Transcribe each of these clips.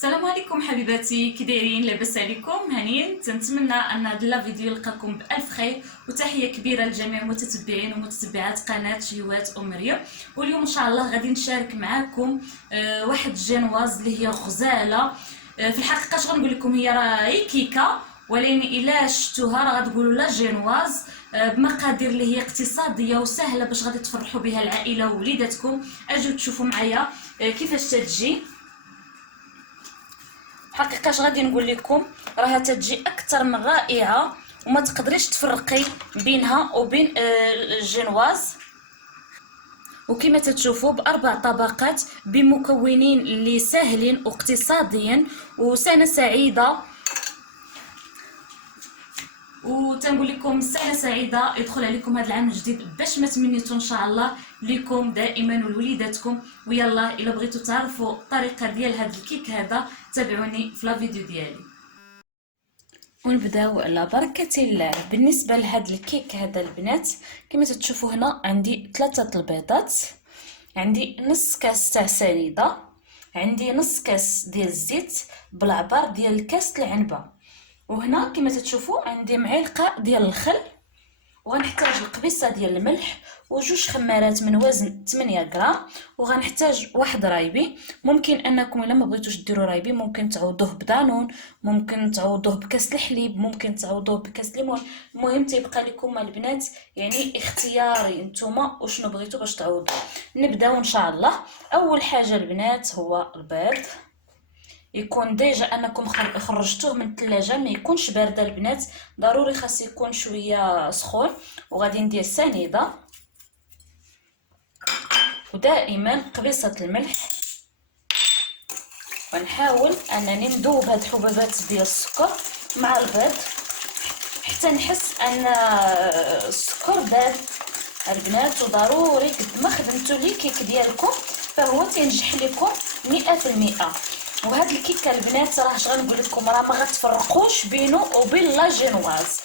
السلام عليكم حبيباتي، كي دايرين؟ لاباس عليكم؟ هانيين. تنتمنى ان هذا الفيديو يلقاكم بالف خير، وتحيه كبيره لجميع المتتبعين ومتتبعات قناه شهوات مريم. واليوم ان شاء الله غادي نشارك معكم واحد الجينواز اللي هي غزاله. في الحقيقه اش غنقول لكم، هي راهي كيكه، ولكن الا شفتوها راه غتقولوا لا جينواز. بمقادير اللي هي اقتصاديه وسهله باش غادي تفرحوا بها العائله ووليداتكم. اجيو تشوفوا معايا كيفاش تتجي. حقيقه اش غادي نقول لكم، راها تتجي اكثر من رائعه، وما تقدريش تفرقي بينها وبين الجينواز. وكما تتشوفوا باربع طبقات بمكونين اللي ساهلين واقتصاديين، وسنه سعيده. وتنقول لكم سنه سعيده يدخل عليكم هذا العام الجديد باش ما تمنيتوا ان شاء الله لكم دائما ولوليداتكم. ويلا الا بغيتوا تعرفوا الطريقه ديال هذا الكيك هذا تابعوني في لا فيديو ديالي. ونبداو على بركه الله. بالنسبه لهذا الكيك هذا البنات، كما تشوفوا هنا عندي 3 البيضات، عندي نص كاس تاع سنيده، عندي نص كاس ديال الزيت بالعبار ديال الكاس العنبه، وهنا كما تشوفوا عندي معلقه ديال الخل، وغنحتاج القبيصه ديال الملح، وجوج خمارات من وزن 8 غرام، وغنحتاج واحد رايبي. ممكن انكم الا ما بغيتوش ديروا رايبي ممكن تعوضوه بدانون، ممكن تعوضوه بكاس الحليب، ممكن تعوضوه بكاس ليمون. المهم تيبقى لكم البنات يعني اختياري نتوما وشنو بغيتوا باش تعوضوا. نبداو ان شاء الله. اول حاجه البنات هو البيض، يكون ديجا انكم خرجتوه من الثلاجه، ما يكونش بارد البنات، ضروري خاص يكون شويه سخون. وغادي ندير سنيده، ودائما قبيصه الملح، ونحاول انني ندوب هاد الحبيبات ديال السكر مع البيض حتى نحس ان السكر داب البنات. وضروري قد ما خدمتوا لي كيك ديالكم فهو تينجح لكم 100%. وهاد الكيكه البنات راه اش غنقول لكم، راه ما غتفرقوش بينه وبين لا جينواز.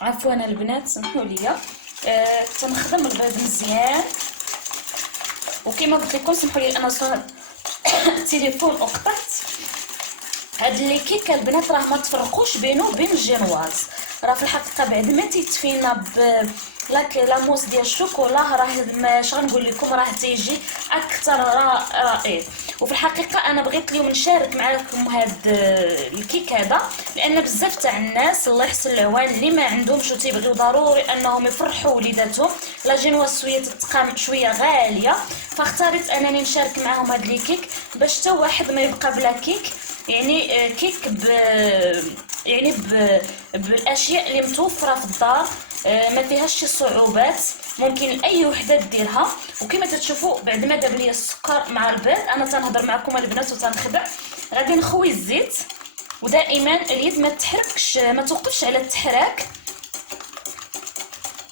عفوا البنات سمحوا لي، تنخدم البيض مزيان. وكما قلت لكم سمحوا لي انا صار التليفون وقطعت. هاد لي كيكه البنات راه ما تفرقوش بينه وبين الجينواز. راه في الحقيقه بعد ما تيتفينا ب لاموس ديال الشوكولا راه اش غنقول لكم، راه تيجي اكثر رائع. وفي الحقيقه انا بغيت اليوم نشارك معكم هاد الكيك هذا، لان بزاف تاع الناس الله يحسن العوان اللي ما عندهمش وتيبغيو ضروري انهم يفرحوا وليداتهم. لا جينواز شويه تتقام شويه غاليه، فاختاريت انني نشارك معهم هاد لي كيك باش حتى واحد ما يبقى بلا كيك. يعني كيك يعني بالاشياء اللي متوفره في الدار، ما فيهاش شي صعوبات، ممكن اي وحده ديرها. وكما تشوفوا بعد ما داب لي السكر مع البيض، انا تنهضر معكم البنات وتنخدع. غادي نخوي الزيت، ودائما اليد ما تحركش، ما توقفش على التحراك.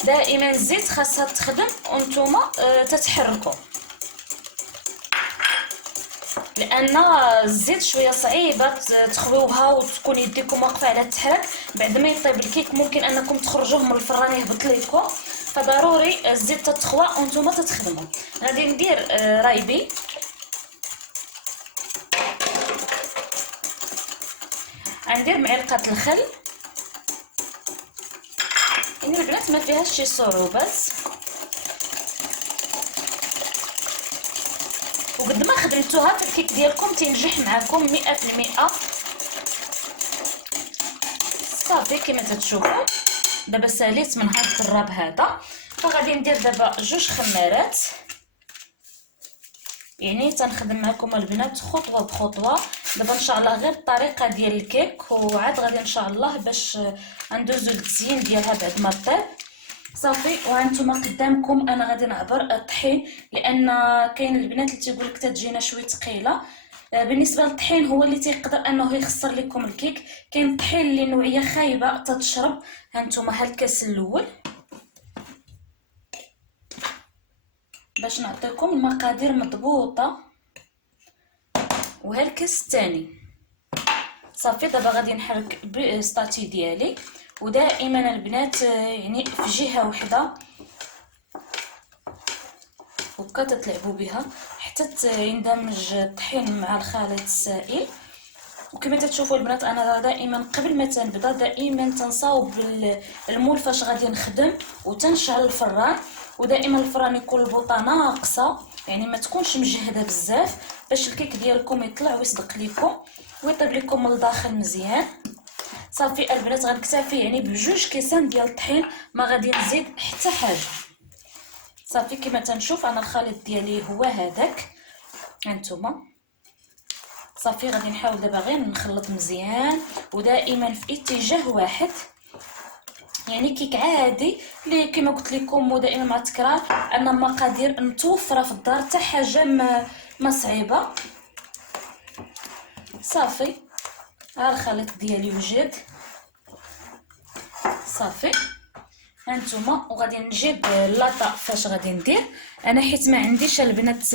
دائما الزيت خاصها تخدم وانتوما تتحركوا، لان الزيت شويه صعيبه تخويوها وتكون يديكم واقفه على التحراك. بعد ما يطيب الكيك ممكن انكم تخرجوه من الفران يهبط ليكم، فضروري الزيت تتخوى وانتم تتخدموا. غادي ندير رايبي، غندير معلقه الخل. يعني البنات ما فيهاش شي صعوبات، وقد ما خدمتوها في الكيك ديالكم تنجح معكم 100%. صافي كما تشوفوا دابا ساليت من هذا الطراب هذا، فغادي ندير دابا جوج خمارات. يعني تنخدم معكم البنات خطوه بخطوه. دابا ان شاء الله غير الطريقه ديال الكيك، وعاد غادي ان شاء الله باش ندوزو للتزيين ديالها بعد ما طيب. صافي وهانتوما قدامكم انا غادي نعبر الطحين، لان كاين البنات اللي تيقول لك تتجينا شويه ثقيله. بالنسبه للطحين هو اللي تيقدر انه يخسر لكم الكيك. كاين الطحين اللي نوعيه خايبه تتشرب. هانتوما ها الكاس الاول باش نعطيكم المقادير مضبوطه، وها الكاس الثاني. صافي دابا غادي نحرك بالسطاتي ديالي، ودائما البنات يعني في جهه واحده وكا تتلعبوا بها حتى حتى يندمج الطحين مع الخليط السائل. وكما تشوفوا البنات انا دائما قبل ما تنبدا دائما تنصاوب المول فاش غادي نخدم وتنشعل الفران، ودائما الفران يكون البوطه ناقصه يعني ما تكونش مجهده بزاف باش الكيك ديالكم يطلع ويصدق لكم ويطيب لكم من الداخل مزيان. صافي البنات غنكتفي يعني بجوج كيسان ديال الطحين، ما غادي نزيد حتى حاجه. صافي كما تنشوف انا الخليط ديالي هو هذاك هانتوما. صافي غادي نحاول دابا غير نخلط مزيان ودائما في اتجاه واحد، يعني كيك عادي اللي كما قلت لكم ودائما مع التكرار ان المقادير متوفره في الدار، حتى حاجه ما صعيبه. صافي ها الخليط ديالي وجد صافي هانتوما. وغادي نجيب لاطا فاش غادي ندير انا حيت ما عنديش البنات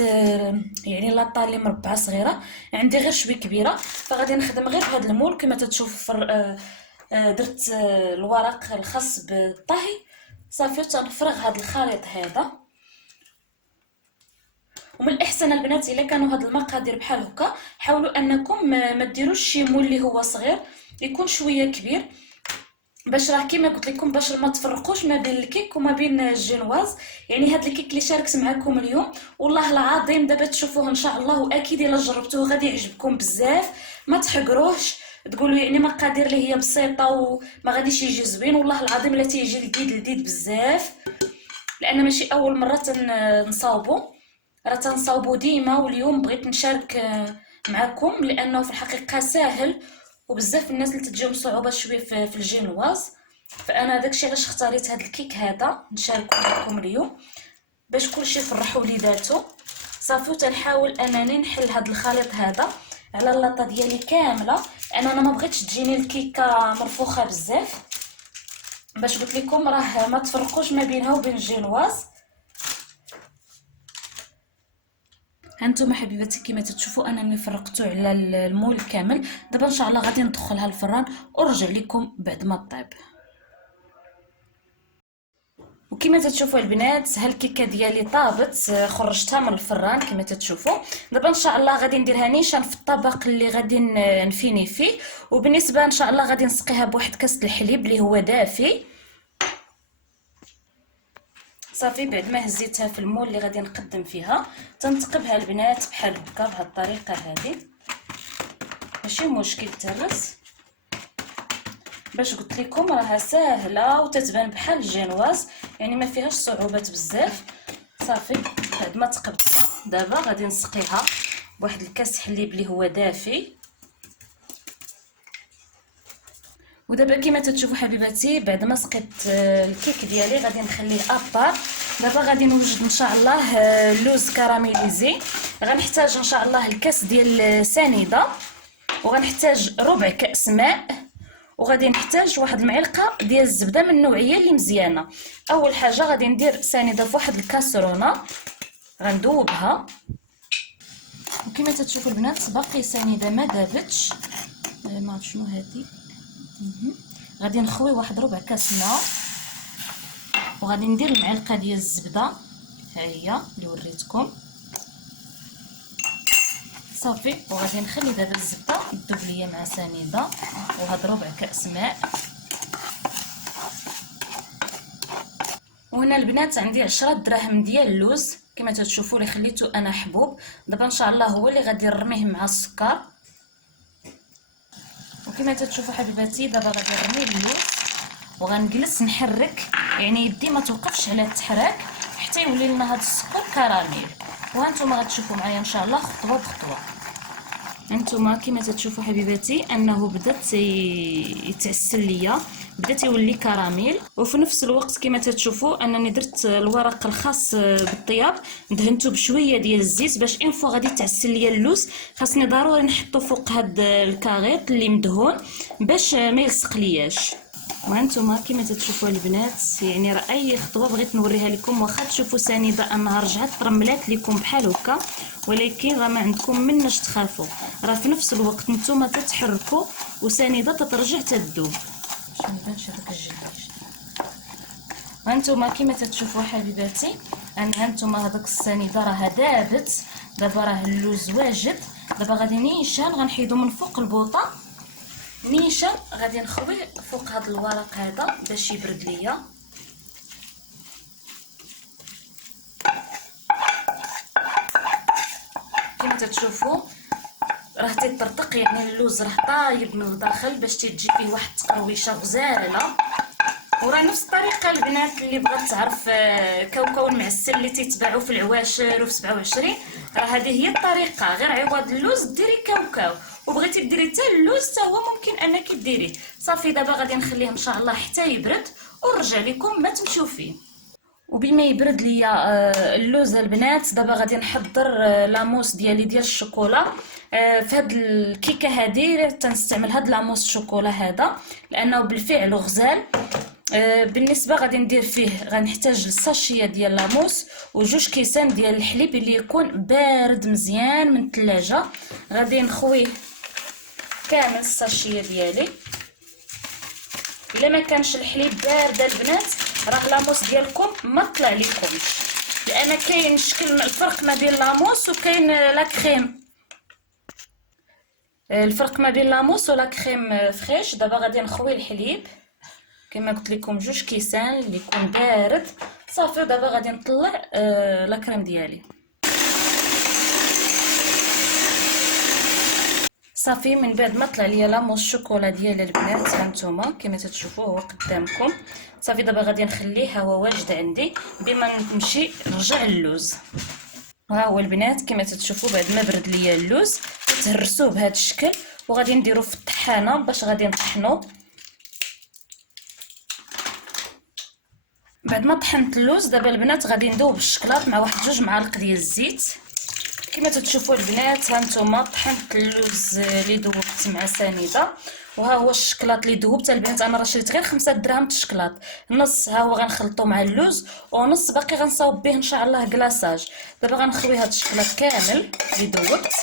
يعني لاطا اللي مربعه صغيره، عندي غير شويه كبيره، فغادي نخدم غير بهذا المول كما تتشوف. درت الورق الخاص بالطهي صافي تنفرغ هذا الخليط هذا. ومن الاحسن البنات الا كانوا هاد المقادير بحال هكا حاولوا انكم ما ديروش شي مول اللي هو صغير، يكون شويه كبير باش راه كيما قلت لكم باش ما تفرقوش ما بين الكيك وما بين الجينواز. يعني هاد الكيك اللي شاركت معكم اليوم والله العظيم دابا تشوفوه ان شاء الله، واكيد الا جربتوه غادي يعجبكم بزاف، ما تحقروش تقولوا يعني مقادير اللي هي بسيطه وما غاديش يجي زوين. والله العظيم لا تيجي لذيذ بزاف، لان ماشي اول مره نصاوبو، راه تنصاوبو ديما، واليوم بغيت نشارك معكم لانه في الحقيقه ساهل وبزاف الناس اللي تجيهم صعوبه شويه في الجينواز. فانا داكشي علاش اختاريت هذا الكيك هذا نشاركو معكم اليوم باش كلشي يفرحوا وليداتو. صافي تنحاول انني نحل هذا الخليط هذا على اللاطه ديالي كامله، انا ما بغيتش تجيني الكيكه مرفوخه بزاف باش قلت لكم راه ما تفرقوش ما بينها وبين الجينواز. هانتوما حبيباتي كما تشوفوا انني فرقته على المول كامل. دابا ان شاء الله غادي ندخلها الفران ونرجع لكم بعد ما طيب. وكما تشوفوا البنات ها الكيكه ديالي طابت، خرجتها من الفران كما تشوفوا. دابا ان شاء الله غادي نديرها نيشان في الطبق اللي غادي نفيني فيه، وبالنسبه ان شاء الله غادي نسقيها بواحد كاس الحليب اللي هو دافي. صافي بعد ما هزيتها في المول اللي غادي نقدم فيها تنتقبها البنات بحال هكا بهذه الطريقه هذه، ماشي مشكل تهرس باش قلت لكم راها ساهله وتتبان بحال الجينواز، يعني ما فيهاش صعوبات بزاف. صافي بعد ما تقبتها دابا غادي نسقيها بواحد الكاس حليب اللي هو دافي. ودابا كما تشوفوا حبيباتي بعد ما سقيت الكيك ديالي غادي نخليه ابار. دابا غادي نوجد ان شاء الله اللوز كراميليزي. غنحتاج ان شاء الله الكاس ديال السنيده، وغنحتاج ربع كاس ماء، وغادي نحتاج واحد المعلقه ديال الزبده من النوعيه اللي مزيانه. اول حاجه غادي ندير سنيده في واحد الكاسرونه غندوبها، وكما تشوفوا البنات باقي سنيده ما دابتش، ما عرفت شنو هذه. غادي نخوي واحد ربع كاس ماء، وغادي ندير المعلقه ديال الزبده ها هي اللي وريتكم. صافي وغادي نخلي دابا الزبده تذوب ليا مع سنيده وهاد ربع كاس ماء. وهنا البنات عندي 10 دراهم ديال اللوز كما تشوفوا اللي خليته انا حبوب. دابا ان شاء الله هو اللي غادي نرميه مع السكر. وكما تشوفوا حبيباتي دابا غادي نرمي اللوز وغنجلس نحرك، يعني يدي ما توقفش على التحراك حتى يولي لنا هذا السكر كراميل. وهانتوما غتشوفوا معايا ان شاء الله خطوه بخطوه. هانتوما كما تشوفوا حبيباتي انه بدات يتعسل ليا، بدات يولي كراميل. وفي نفس الوقت كما تشوفوا انني درت الورق الخاص بالطياب دهنته بشويه ديال الزيت باش ان فوا غادي تعسل ليا اللوز خاصني ضروري نحطو فوق هاد الكاغيط اللي مدهون باش ما يلصق لياش. وهانتوما كما تشوفوا البنات يعني راه اي خطوه بغيت نوريها لكم، واخا تشوفوا سنيده انها رجعت ترملات لكم بحال هكا، ولكن راه ما عندكم مناش تخافوا، راه في نفس الوقت نتوما تتحركوا وسنيده تترجع تذوب. باش ما يبانش هذاك الجلد. وهانتوما كما تشوفوا حبيباتي ان هانتوما هذاك السنيده راه دابت دابا راه اللوز واجد. دابا غادي نيشان غنحيدو من فوق البوطه، نيشان غادي نخوي فوق هذا الورق هذا باش يبرد ليا. كما تتشوفوا راه تيطرطق، يعني اللوز راه طايب من الداخل باش تجي فيه واحد التقرويشه غزاله. وراه نفس الطريقه البنات اللي بغات تعرف كاوكاو المعسل اللي تيتباعوا في العواشر وفي 27، راه هذه هي الطريقه، غير عوض اللوز ديري كاوكاو، وبغيتي ديري حتى اللوز حتى هو ممكن انك ديريه. صافي دابا غادي نخليه ان شاء الله حتى يبرد ونرجع لكم ما تمشيو فيه. وبما يبرد ليا اللوز البنات، دابا غادي نحضر لاموس ديالي ديال الشوكولا. في هاد الكيكه هذه تنستعمل هاد لاموس الشوكولا هذا لانه بالفعل غزال. بالنسبه غادي ندير فيه غنحتاج الساشيه ديال لاموس وجوج كيسان ديال الحليب اللي يكون بارد مزيان من الثلاجه. غادي نخويه كامل الساشيه ديالي. الا ما كانش الحليب بارد البنات راه لاموس ديالكم ما طلع لكمش، لان كاين شكل الفرق ما بين لاموس وكاين لا كريم. الفرق ما بين لاموس ولا كريم فريش. دابا غادي نخوي الحليب كما قلت لكم جوج كيسان اللي يكون بارد. صافي دابا غادي نطلع لا كريم ديالي. صافي من بعد ما طلع ليا لاموس الشوكولا ديالي البنات هانتوما كما تتشوفوا هو قدامكم. صافي دابا غادي نخليه هو واجد عندي بما نمشي نرجع اللوز. ها هو البنات كما تتشوفوا بعد ما برد ليا اللوز تهرسوه بهذا الشكل وغادي نديرو في الطحانه باش غادي نطحنو. بعد ما طحنت اللوز دابا البنات غادي ندوب الشكلاط مع واحد 2 معالق ديال الزيت. كما تتشوفوا البنات هانتوما طحنت اللوز اللي ذوبت مع سنيده، وها هو الشكلاط اللي ذوبت البنات. انا راه شريت غير 5 دراهم الشكلاط، نص ها هو غنخلطو مع اللوز ونص باقي غنصاوب به ان شاء الله كلاصاج. دابا غنخوي هذا الشكلاط كامل اللي ذوبت.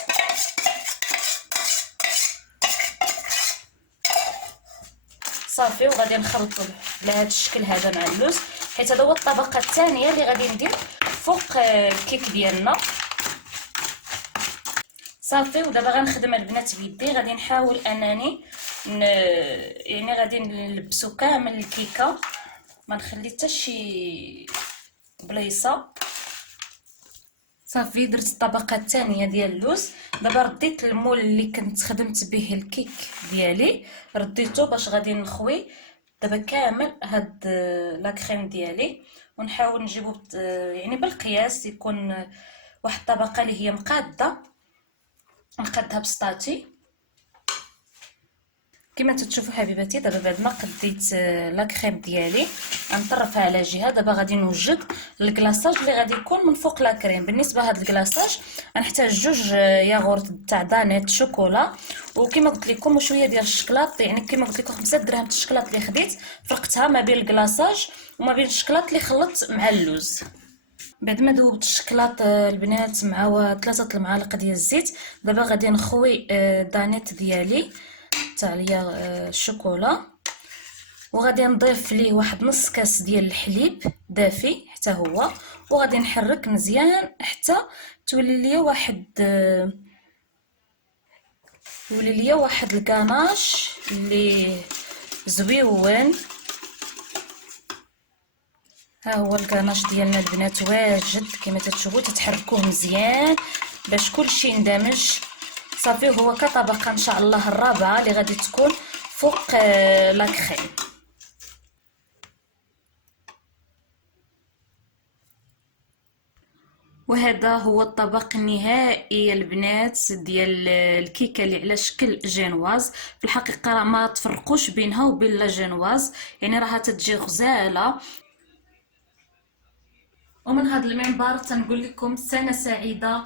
صافي وغادي نخلطو بهذا الشكل هذا مع اللوز، حيت هذا هو الطبقه الثانيه اللي غادي ندير فوق الكيك ديالنا. صافي ودابا غنخدم البنات بيدي، غادي نحاول انني يعني غادي نلبسو كامل الكيكه ما نخلي حتى شي بليصه. صافي درت الطبقه الثانيه ديال اللوز. دابا رديت المول اللي كنت خدمت به الكيك ديالي رديته باش غادي نخوي دابا كامل هاد لا كريم ديالي ونحاول نجيبو يعني بالقياس يكون واحد الطبقه اللي هي مقاده، نقدها بسطاتي كما تتشوفوا حبيباتي. دابا بعد ما قديت لا كريم ديالي غنطرفها على جهه. دابا غادي نوجد الكلاصاج اللي غادي يكون من فوق لا كريم. بالنسبه لهاد الكلاصاج غنحتاج 2 ياغورت تاع دانيت شوكولا وكما قلت لكم وشويه ديال الشكلاط، يعني كما قلت لكم 5 دراهم الشكلاط اللي خديت فرقتها ما بين الكلاصاج وما بين الشكلاط اللي خلطت مع اللوز. بعد ما ذوبت الشكلاط البنات مع 3 المعالق ديال الزيت دابا غادي نخوي دانيت ديالي تاع ليا الشوكولا وغادي نضيف ليه واحد نص كاس ديال الحليب دافي حتى هو، وغادي نحرك مزيان حتى تولي ليا واحد الكاناش اللي زويون. ها هو الكاناش ديالنا البنات واجد كما تتشوفوا تتحركوه مزيان باش كلشي يندمج. صافي هو كطبقه ان شاء الله الرابعه اللي غادي تكون فوق لا كريم. وهذا هو الطبق النهائي البنات ديال الكيكه اللي على شكل جينواز. في الحقيقه ما تفرقوش بينها وبين لا جينواز، يعني راها تتجي غزاله. ومن هذا المنبر تنقول لكم سنه سعيده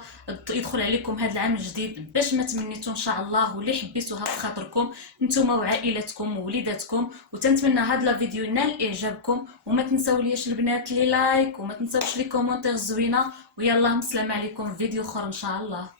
يدخل عليكم هذا العام الجديد باش ما تمنيتوا ان شاء الله واللي حبيتوها بخاطركم نتوما وعائلتكم ووليداتكم. وتنتمنى هذا الفيديو ينال اعجابكم وما تنساوليش البنات لي لايك وما تنساوش لي كومونتير زوينه. ويلا مسلمه عليكم في فيديو اخر ان شاء الله.